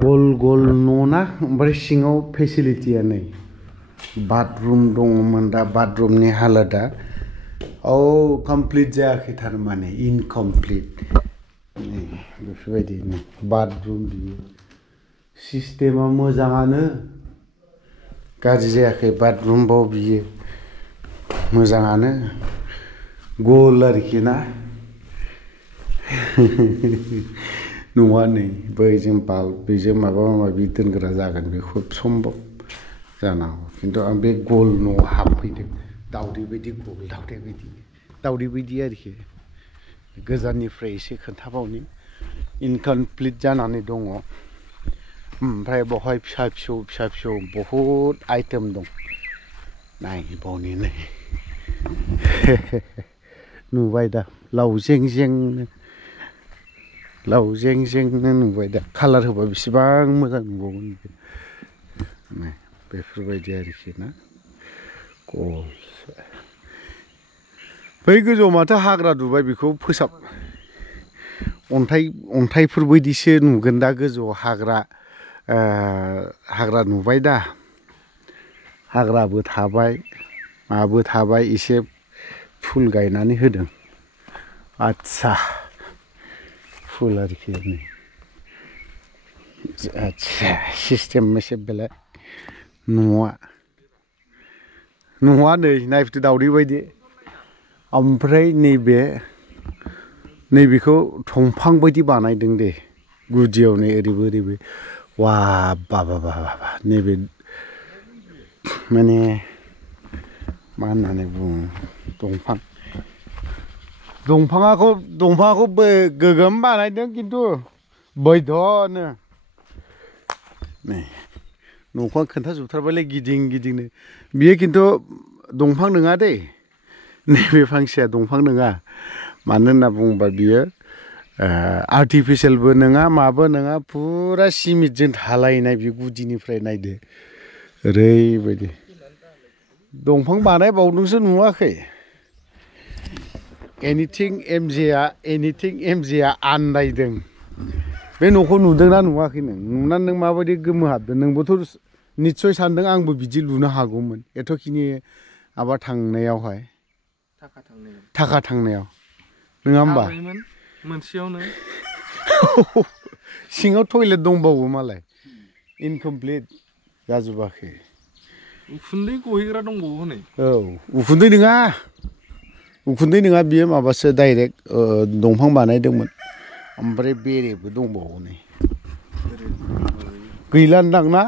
गल गल न'ना ओमफ्राय सिङाव फेसिलिटिया नै बाथरुम दङमोन दा बाथरुमनि हालोदा कमप्लिट जायाखै थारमाने इनकमप्लिट नै बेफोरबायदि बाथरुम बियो सिस्टेमा मोजाङानो गाज्रि जायाखै बाथरुमबाव बियो मोजाङानो गल आरोखि ना नङा नै बैजों बाल्ब बेजों माबा माबि दोनग्रा जागोन बे खुब सम्भब जानांगौ खिन्थु आं बे गल न'आव हाबफैदों दावदै बायदि गल दावदै बायदि आरोखि गोजाननिफ्राय एसे खोन्थाबावनि इनकमप्लिट जानानै दङ ओमफ्राय बेवहाय फिसा फिसौ बहुद आइटेम दं नायबावनि नै नुबाय दा लाव जें जेंनो नुबाय दा कालार होबा बेसेबां मोजां नुबावगोन बेफोरबायदि आरोखि ना गल बै गोजौआव माथो हाग्रा दुबाय बेखौ फोसाब अन्थाइफोर बायदिसो नुगोन दा गोजौआव हाग्रा नुबाय दा हाग्राबो थाबाय माबो थाबाय एसे फुल गायनानै होदों आच्छा फुल आरोखि नै आच्छा सिस्टेम एसे बेलेग न'आ नै नायफैदो दावदै बायदि ओमफ्राय नैबेखौ दंफां बायदि बानायदों दे गुदियाव नै ओरैबो वा बाबा नैबे माने मा होननानै बुङो दंफांखौ गोगोम बानायदों खिन्थु बैधनो नै न'खौ खोन्थाजोबथारबायलै गिदिंनो बियो खिन्थु दंफां नङा दै नैबे फांसेया दंफां नङा मानो होनना बुङोबा बियो आर्टिफिसियेलबो नङा माबो नङा फुरा सिमेन्टजों ढालायनाय बे गुदिनिफ्राय नायदो ओरैबायदि दंफां बानायबावदोंसो नुवाखै एनिथिं एमजेआ आन्दायदों बे न'खौ नुदोंना नुवाखै नुनानै नों माबायदि गोमोहाबदों नोंबोथ' निस्सय सानदों आंबो बिदि लुनो हागौमोन एथ'खिनि माबा थांनायावहाय थाखा थांनायाव नङा होमबा मोनसेयावनो सिङाव टयलेट दंबावो मालाय इनकमप्लिट जाजोबाखै उखुन्दै गहैग्रा दंबावो हनै उखुन्दै नङा बियो माबासो डाइरेक्ट दंफां बानायदोंमोन ओमफ्राय बेरेबो दंबावो नै गैलान्दां ना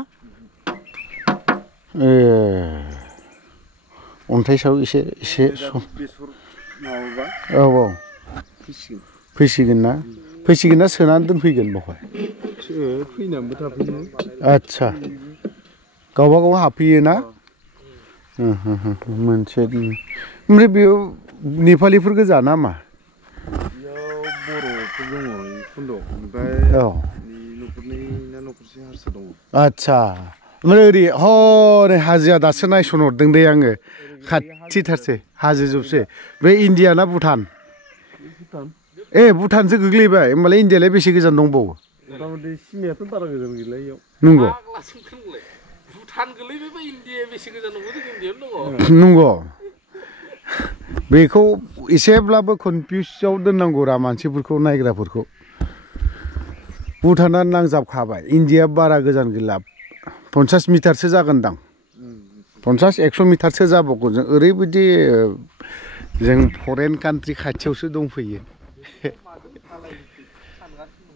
अन्थाइ सायाव एसे फैसिगोन ना सोनानै दोनफैगोन बेवहाय फैनानैबो थाफैनो आच्छा गावबा हाबफैयो ना मोनसे ओमफ्राय बेयाव नेपालिफोर गोजा ना मा बर'फोर दङ खन्द'आव ओमफ्राय न'खरसे हारसा दङ आच्छा ओमफ्राय ओरै हरै हाजोआ दासो नायसनहरदों दे आङो खाथिथारसै हाजो जोबसै बे इण्डिया ना भुटान भुटानसो गोग्लैबाय होमबालाय इण्डियालाय बेसे गोजान दंबावो मथा मथि सिमायाथ' बारा गोजान गैला इयाव नंगौ भुटान गोलैबायबा इण्डिया बेसे गोजान दङ जों इण्डियायावनो दङ नंगौ बेखौ एसेब्लाबो कनफिउसाव दोननांगौरा मानसिफोरखौ नायग्राफोरखौ भुटाना नांजाबखाबाय इण्डिया बारा गोजान गैला 50 मिटारसो जागोनदां 50-100 मिटारसो जाबावगौ जों ओरैबायदि जों फरेन कान्ट्रि खाथियावसो दंफैयो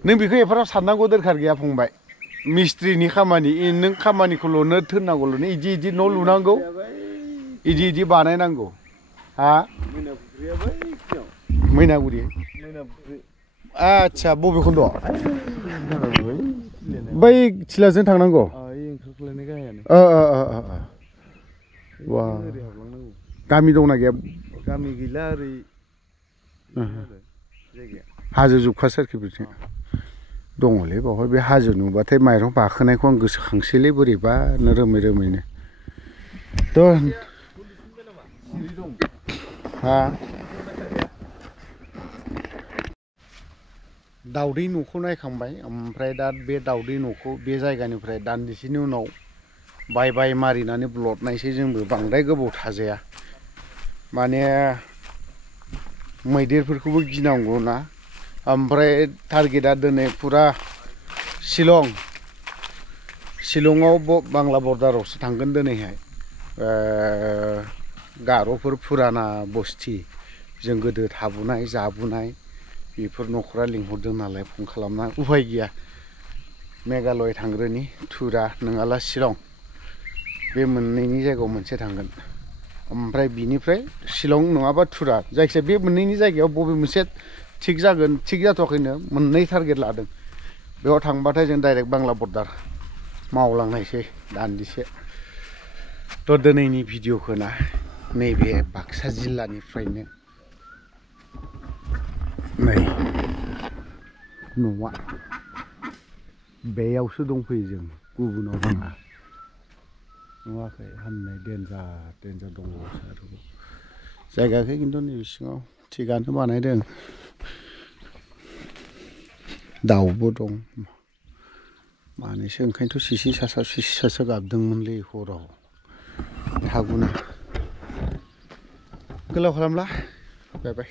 नों बेखौ एफाराब साननांगौ दरखार गैया फंबाय मिस्ट्रिनि खामानि नों खामानिखौल'नो थोननांगौल'नो इदि न' लुनांगौ इदि बानायनांगौ हा मैनागुरि आच्छा बबेखौनो दं बै थिलाजों थांनांगौ गामि दंना गैया गामि गैला ओरै हाजो जोबखासै आरोखि बिथिं दङलै बावहाय बे हाजो नुबाथाय माइरं बाखोनायखौ आं गोसोखांसैलै बोरैबा रोमैनो हा दाउदै न'खौ नायखांबाय ओमफ्राय दा बे दाउदै न'खौ बे जायगानिफ्राय दान्दिसेनि उनाव बाय बाय मारिनानै ब्लदनायसै जोंबो बांद्राय गोबाव थाजाया माने मैदेरफोरखौबो गिनांगौ ना ओमफ्राय टारगेटआ दिनै फुरा शिलंआव बांला बर्डारावसो थांगोन दिनैहाय गार'फोर फुराना बस्ति जों गोदो थाबोनाय जाबोनाय बेफोर न'खरा लिंहरदों नालाय फन खालामना उफाय गैया मेघालय थांग्रोनि टुरा नङाला शिलं बे मोननैनि जायगायाव मोनसे थांगोन ओमफ्राय बिनिफ्राय शिलं नङाबा टुरा जायखिजाया बे मोननैनि जायगायाव बबे मोनसे थिग जागोन थिग जाथ'वाखैनो मोननै टारगेट लादों बेयाव थांबाथाय जों डाइरेक्ट बांला बर्डार मावलांनायसै दान्दिसे थ' दिनैनि भिडिअखौ ना नैबे बाक्सा जिल्लानिफ्रायनो नै न'आ बेयावसो दंफैयो जों गुबुनाव थाङा नुवाखै हान्नाय देन्जार दंबावोसो आरोबाव जायगाखै खिन्थु नैबे सिङाव थिगानो बानायदों दाउबो दं मानैसो ओंखायनोथ' सिसि सासा गाबदोंमोनलै हराव थागौना गोलाव खालामला बाय बाय